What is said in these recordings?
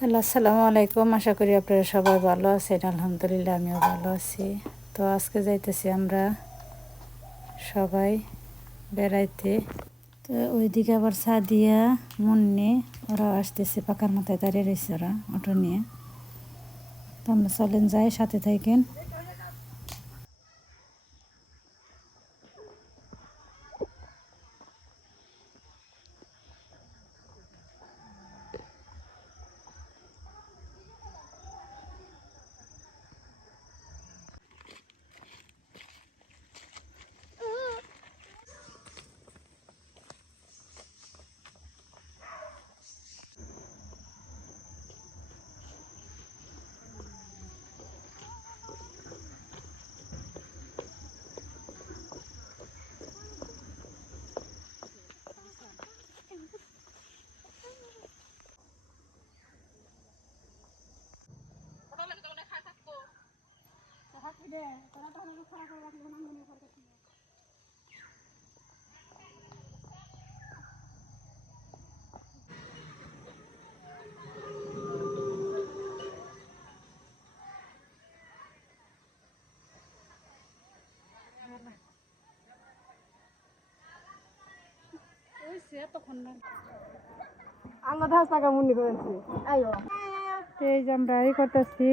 Hello, আসসালামু আলাইকুম। আশা করি আপনারা সবাই ভালো আছেন। আলহামদুলিল্লাহ আমিও ভালো আছি। তো আজকে যাইতেছি আমরা সবাই বেড়াইতে। তো ওইদিকে আবার সাদিয়া মুন্নি ওরা আসতেছে, পাকার মাথায় দাঁড়িয়ে রয়েছে ওরা অটো নিয়ে। তো আমরা চলেন যাই, সাথে থাকেন। আল্লাহ ধাস টাকা মনে করেছি। আইও এই যে আমরা এই করতেছি,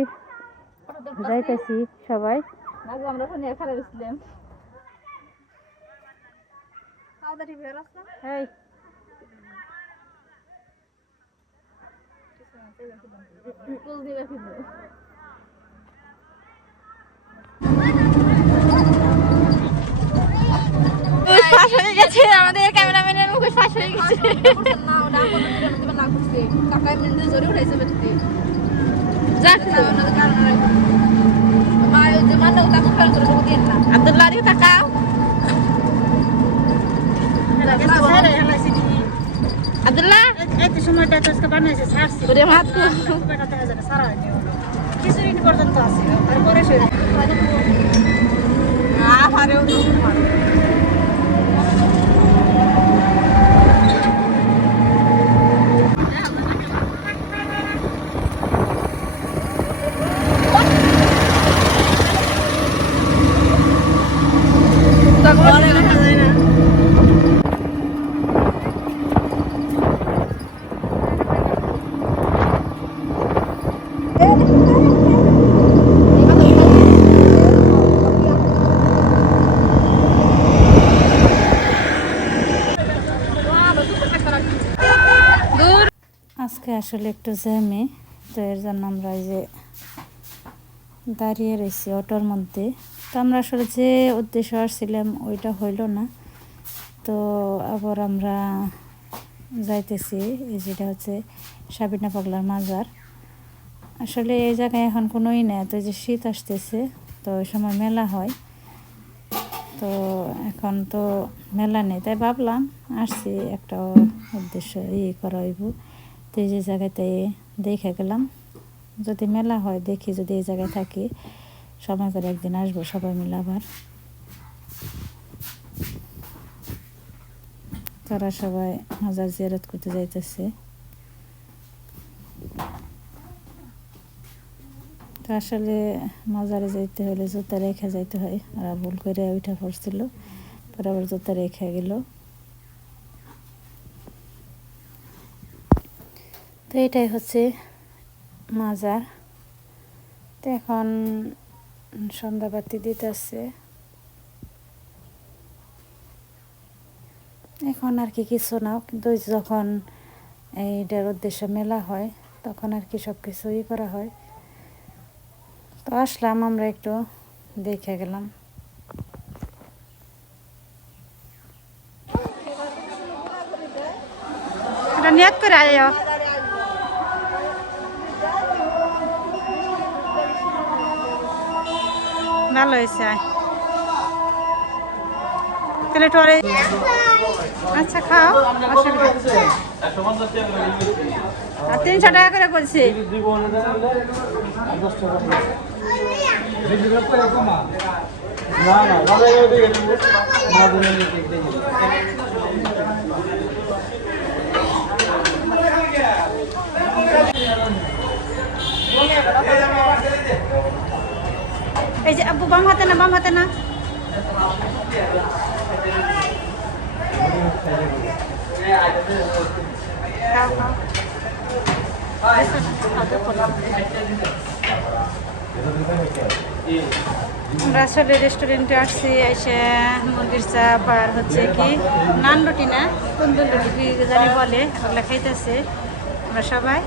যাইতেছি সবাই। আগে আমরা ফোনে খারাপ ছিলাম। তাড়াতাড়ি বের আসনা। এই কুল দিবে ফিরবে। ফাঁস হয়ে গেছে, আমাদের ক্যামেরাম্যানের মুখে ফাঁস হয়ে গেছে। না ওটা কোনো দিবে না করছে। কাকা এমনি জোরে উঠাইছে বেটে। যাক না ওনাদের কারণে মা ওই যে মানে ওটা মুখে করে দিয়ে না। আব্দুল্লাহ রে তাকাও। আব্দুল্লাহ এই সময়টা তো আজকে বানাইছে ছাড়ছি। ওরে মাত বেটাতে হাজার সারা হয়নি, কিছুদিন পর্যন্ত আছে তারপরে আহারে আজকে আসলে একটু জ্যামে, তো এর জন্য আমরা এই যে দাঁড়িয়ে রয়েছি অটোর মধ্যে। তো আমরা আসলে যে উদ্দেশ্য আসছিলাম ওইটা হইল না। তো আবার আমরা যাইতেছি, এই যেটা হচ্ছে সাবিনা পাগলার মাজার। আসলে এই জায়গায় এখন কোনোই নেই, তো এই যে শীত আসতেছে, তো ওই সময় মেলা হয়। তো এখন তো মেলা নেই, তাই ভাবলাম আসছি একটা উদ্দেশ্য করা হইব। তো এই যে জায়গাতে দেখে গেলাম, যদি মেলা হয় দেখি, যদি এই জায়গায় থাকি সময় করে একদিন আসবো সবাই মিলে আবার। তারা সবাই মাজার জিয়ারত করতে যাইতেছে। তো আসলে মাজারে যাইতে হলে জুতা রেখে যাইতে হয়, আর ভুল করে উঠা পড়ছিল, পরে আবার জুতা রেখে গেল। তো এটাই হচ্ছে মাজার। তো এখন সন্ধ্যাবাতি দিতেছে। এখন আর কি কিছু না, কিন্তু যখন এইটার উদ্দেশ্য মেলা হয় তখন আর কি সব কিছুই করা হয়। তো আসলাম, আমরা একটু দেখে গেলাম। এটা নিয়ত করে আয়ো, ভালো হয়েছে। তাহলে একটু আচ্ছা খাও, আর 300 টাকা করে বলছি। এই যে আব্বু বাম হাতে না, বাম হাতে না। খাও, খাও। আমরা আসলে রেস্টুরেন্টে আসছি, এসে মুরগির চাপ আর হচ্ছে কি নান রুটি না তন্দুর রুটি কি জানি বলে, ওগুলো খাইতেছে আমরা সবাই।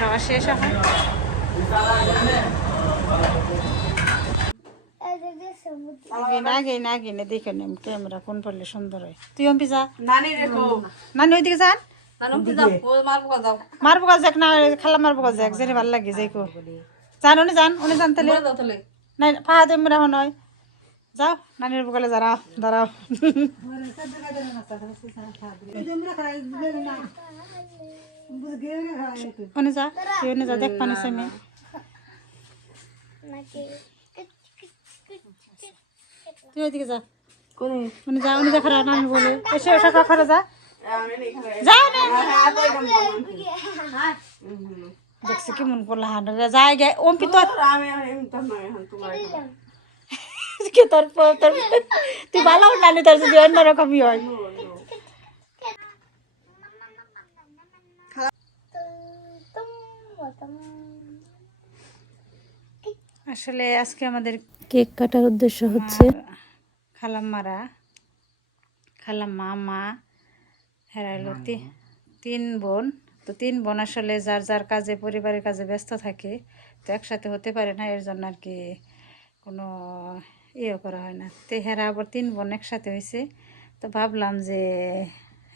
খাওয়া শেষ হয়। না গিয়ে দেখে নেম ক্যামেরা কোন পড়লে সুন্দর হয়। তুই অম্পি যা, নানি রেখো, নানি ওইদিকে যান, নানু যাও, ও মারবো যাও, মারবো গাছ যাক না, খালা মারবো গাছ যাক, যেন ভাল লাগে যাইকো। যান উনি যান, উনি যান তাহলে যাও তাহলে। নাই পা তুমি রাখো নয়, যাও নানির বগলে দাঁড়াও দাঁড়াও। উনি যা, তুই উনি যা, দেখ পানি সেমে তুই ওইদিকে যা, উনি যা, উনি যা খারা নানি বলে এসে ওসা খারা যা, যা দেখছি কি মন করলো হাঁটা যায় গে অম্পি তোর কি তোর তুই ভালো নানি তোর যদি অন্যরকমই হয়। আসলে আজকে আমাদের কেক কাটার উদ্দেশ্য হচ্ছে খালাম্মা মা হেরাইলো তিন বোন, তো তিন বোন আসলে যার যার কাজে পরিবারের কাজে ব্যস্ত থাকে, তো একসাথে হতে পারে না, এর জন্য আর কি কোনো ইয়ে করা হয় না। তো হেরা আবার তিন বোন একসাথে হয়েছে, তো ভাবলাম যে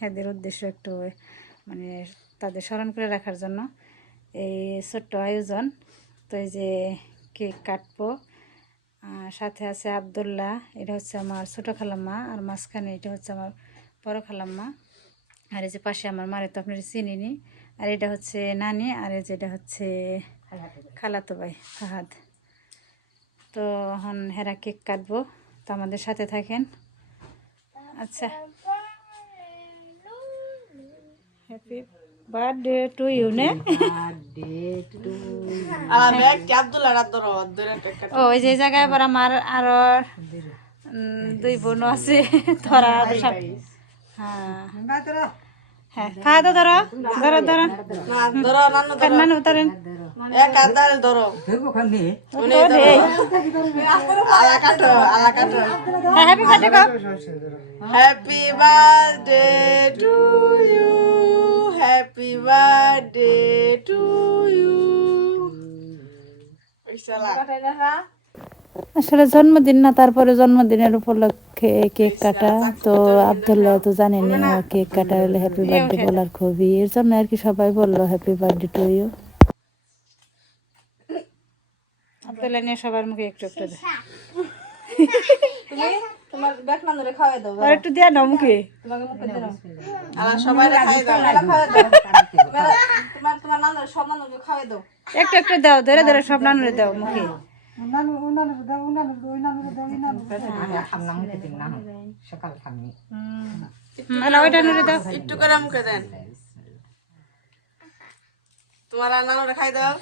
এদের উদ্দেশ্য একটু মানে তাদের স্মরণ করে রাখার জন্য এই ছোট্ট আয়োজন। তো এই যে কেক কাটবো, সাথে আছে আব্দুল্লাহ, এটা হচ্ছে আমার ছোটো খালাম্মা, আর মাঝখানে এটা হচ্ছে আমার বড় খালাম্মা, আর এই যে পাশে আমার মারে তো আপনার চিনিনি, আর এটা হচ্ছে নানি, আর এই যেটা হচ্ছে খালাতো ভাই ফাহাদ। তো এখন হেরা কেক কাটবো, তো আমাদের সাথে থাকেন। আচ্ছা, হ্যাপি বার্থডে টু ইউ নে। ও ওই যে জায়গায় আবার আমার আরো দুই বোন আছে, ধরা হ্যাঁ খাওয়া তো ধরো ধরো ধরো নানু ধরেন হ্যাপি বার্থডে গো, happy birthday to you, happy birthday to you. আসলে জন্মদিন না, তারপরে জন্মদিনের উপলক্ষে কেক কাটা, তো আব্দুল্লাহ তো জানেনি কেক কাটা হলে হ্যাপি বার্থডে বলার খুবই, এর জন্য আর কি সবাই বললো happy birthday to you. Abdullah নিয়ে সবার মুখে একটু একটু দেয়, তোমার ব্যাক নানুরে খাওয়াই দাও, আর একটু দেয়া না মুখে, তোমাকে মুখে দাও, আর সবাই খাওয়াই দাও, খাওয়াই দাও, তোমার নানুরে সব নানুকে খাওয়াই দাও, একটু একটু দাও, ধরে ধরে সব নানুরে দাও মুখে। একটু করে মুখে দেন, তোমার নানুরে খাই দাও,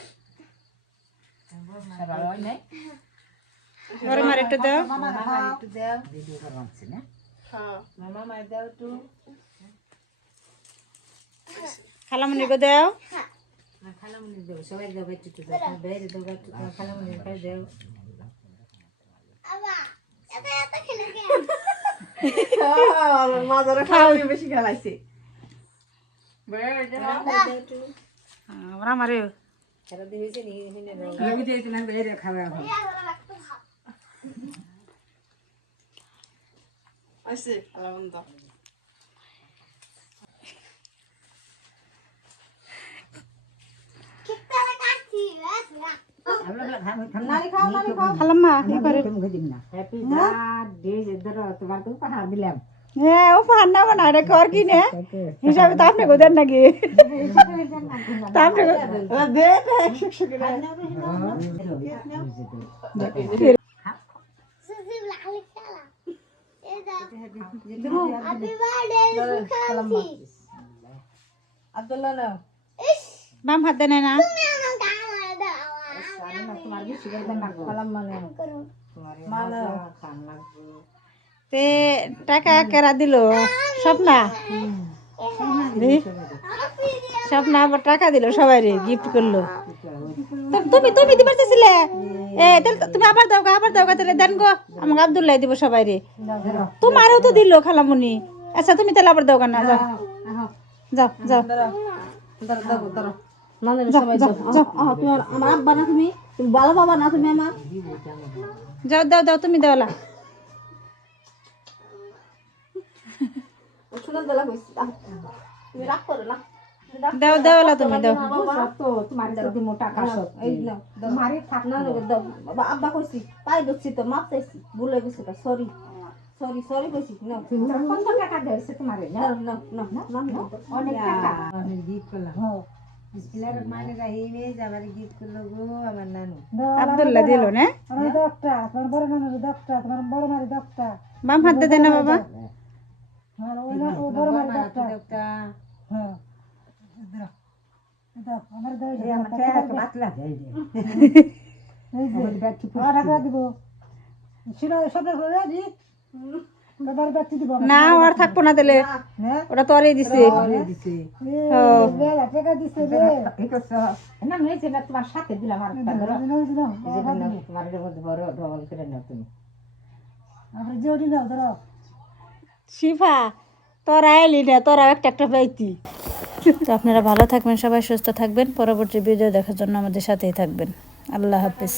মার একটু দাও, খালামুনি গো দাও, বেশি খেলাইছে আমারে আসে আলাদা খালাম্মা কি করে হ্যাপি বার্থডে ধরো তোমার তো পাহাড় দিলাম হ্যাঁ ও ফান না বানা রে কর কি নে হিসাবে তো আপনি গোদেন নাকি তা আপনি দে আব্দুল্লাহ না বাম হাত দেন না কালাম মানে মানে তে টাকা কেরা দিল স্বপ্না স্বপ্না আবার টাকা দিল সবাই রে গিফট করলো তুমি তুমি দিবার চাইছিলে তাহলে তুমি আবার দাও তাহলে দেন গো আমাকে আব্দুল্লাহ দিব সবাই রে তোমারও তো দিল খালামুনি আচ্ছা তুমি তাহলে আবার দাও না যাও যাও যাও আমার আব্বা না তুমি তুমি ভালো বাবা না তুমি আমার যাও দাও দাও তুমি দাওলা শুনে দিলা কইছি তুমি রাগ করো না দাও দাওলা তুমি দাও তোমার যদি মোটা কাশ এই নাও মারি থাক না দাও বাবা আব্বা কইছি পাই দছি তো মাপ চাইছি ভুলে গেছি সরি সরি সরি কইছি না কত টাকা দেইছে তোমারে না না না না অনেক টাকা আমি গিফট করলাম বিসমিল্লাহির রহমানির রহিম যাবারে গিফট করলো গো আমার নানু আব্দুল্লাহ দিল না আমার দশটা তোমার বড় নানুর দশটা তোমার বড় মারি দশটা বাম হাত দেন না বাবা আমার ওই না ও বড় মারি দশটা হ্যাঁ দাও আমার দাও আমার টাকা বাতলা দেই এই যে ব্যাগটি টাকা দিব ছিল সব করে দি বাবার ব্যাগটি দিব না আর থাকবো না তাহলে হ্যাঁ ওরা তো আরে দিছে দিছে টাকা দিছে রে না নইছে না তোমার সাথে দিলাম আর একটা ধরো তোমার এর মধ্যে বড় ডবল করে নাও তুমি আমরা জোড়ি নাও ধরো শিফা তোরা এলি না তোরাও একটা একটা পাইতি তো আপনারা ভালো থাকবেন সবাই সুস্থ থাকবেন পরবর্তী ভিডিও দেখার জন্য আমাদের সাথেই থাকবেন আল্লাহ হাফেজ